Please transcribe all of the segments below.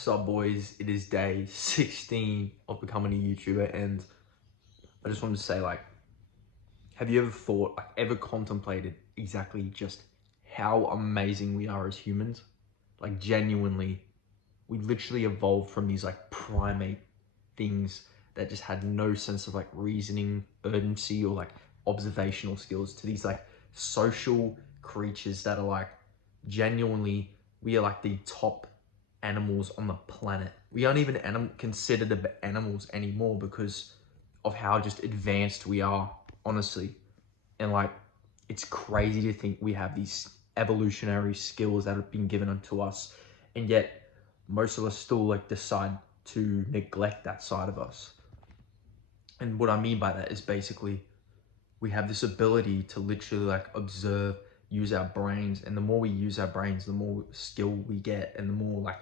Sup boys, it is day 16 of becoming a YouTuber, and I just wanted to say, like, have you ever thought, like, ever contemplated exactly just how amazing we are as humans? Like, genuinely, we literally evolved from these like primate things that just had no sense of like reasoning, urgency, or like observational skills to these like social creatures that are like genuinely, we are like the top animals on the planet. We aren't even considered animals anymore because of how just advanced we are, honestly. And like, it's crazy to think we have these evolutionary skills that have been given unto us, and yet most of us still like decide to neglect that side of us. And what I mean by that is basically we have this ability to literally like observe, use our brains, and the more we use our brains, the more skill we get, and the more like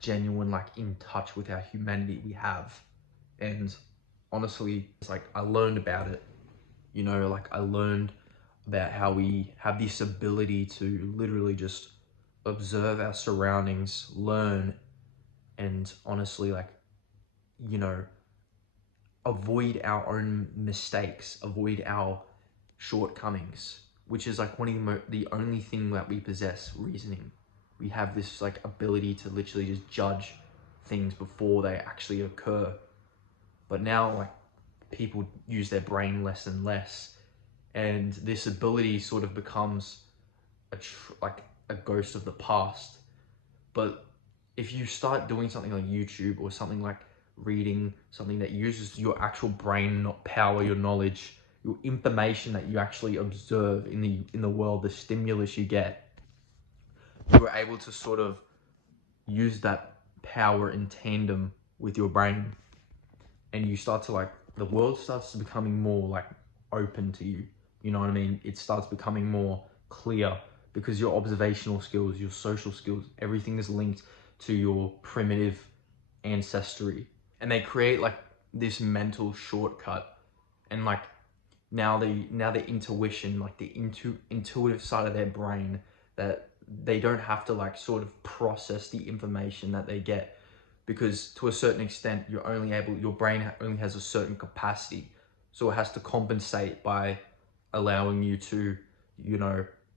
genuine, like in touch with our humanity we have. And honestly, it's like I learned about it, like I learned about how we have this ability to literally just observe our surroundings, learn, and honestly, like, you know, avoid our own mistakes, avoid our shortcomings, which is like one of the only thing that we possess, reasoning. We have this like ability to literally just judge things before they actually occur. But now, like, people use their brain less and less, and this ability sort of becomes like a ghost of the past. But if you start doing something like YouTube or something like reading, something that uses your actual brain, not power, your knowledge, your information that you actually observe in the world, the stimulus you get, you are able to sort of use that power in tandem with your brain, and you start to like, the world starts becoming more like open to you. You know what I mean? It starts becoming more clear because your observational skills, your social skills, everything is linked to your primitive ancestry. And they create like this mental shortcut, and like now the intuition, like the intuitive side of their brain, that they don't have to like sort of process the information that they get, because to a certain extent your brain only has a certain capacity, so it has to compensate by allowing you to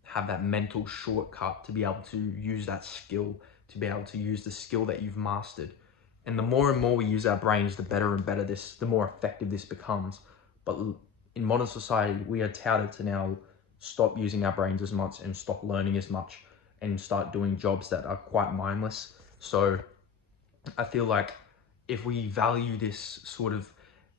have that mental shortcut to be able to use that skill, to be able to use the skill that you've mastered. And the more and more we use our brains, the better and better the more effective this becomes. But in modern society, we are touted to now stop using our brains as much and stop learning as much and start doing jobs that are quite mindless. So I feel like if we value this sort of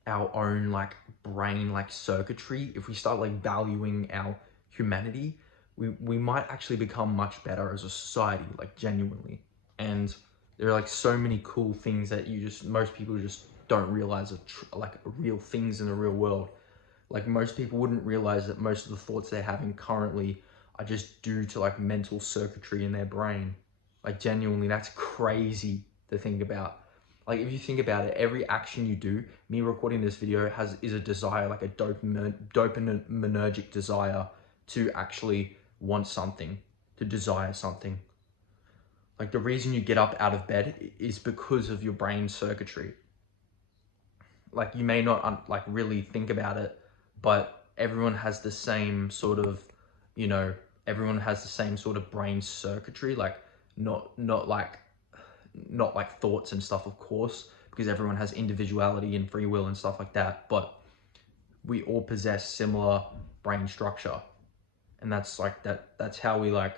our own like brain like circuitry, if we start like valuing our humanity, we might actually become much better as a society, like genuinely. And there are like so many cool things that most people just don't realize are like real things in the real world. Like, most people wouldn't realize that most of the thoughts they're having currently are just due to like mental circuitry in their brain. Like, genuinely, that's crazy to think about. Like, if you think about it, every action you do, me recording this video is a desire, like a dopaminergic desire to actually want something, to desire something. Like, the reason you get up out of bed is because of your brain circuitry. Like, you may not like really think about it, but everyone has the same sort of, everyone has the same sort of brain circuitry, like not like thoughts and stuff, of course, because everyone has individuality and free will and stuff like that, but we all possess similar brain structure. And that's like that's how we, like,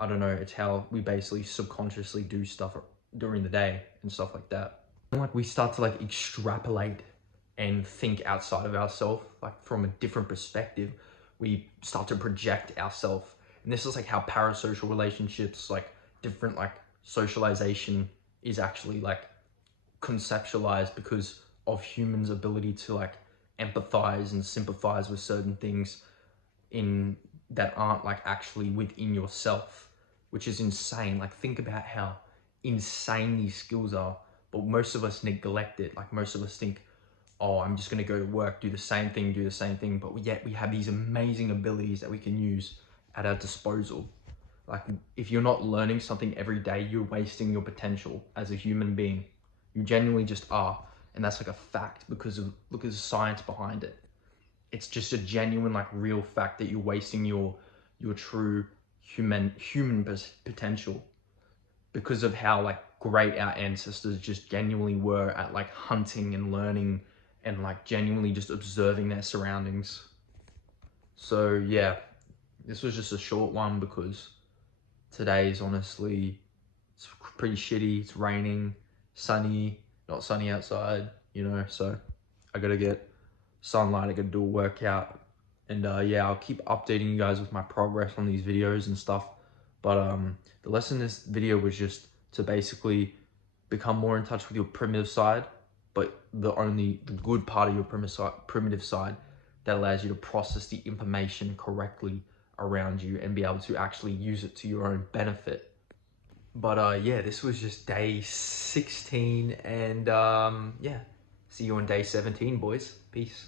I don't know, it's how we basically subconsciously do stuff during the day and stuff like that. And like, we start to like extrapolate and think outside of ourselves, like from a different perspective. We start to project ourselves, and this is like how parasocial relationships, like different like socialization, is actually like conceptualized because of humans' ability to like empathize and sympathize with certain things in that aren't like actually within yourself, which is insane. Like, think about how insane these skills are, but most of us neglect it. Like, most of us think, oh, I'm just going to go to work, do the same thing, but yet we have these amazing abilities that we can use at our disposal. Like, if you're not learning something every day, you're wasting your potential as a human being. You genuinely just are. And that's like a fact because of science behind it. It's just a genuine, like, real fact that you're wasting your true human potential because of how, like, great our ancestors just genuinely were at, like, hunting and learning and, like, genuinely just observing their surroundings. So yeah, this was just a short one because today is honestly, it's pretty shitty. It's raining, sunny, not sunny outside, you know, so I gotta get sunlight, I gotta do a workout. And yeah, I'll keep updating you guys with my progress on these videos and stuff. But the lesson in this video was just to basically become more in touch with your primitive side, but the good part of your primitive side that allows you to process the information correctly around you and be able to actually use it to your own benefit. But yeah, this was just day 16, and yeah, see you on day 17, boys. Peace.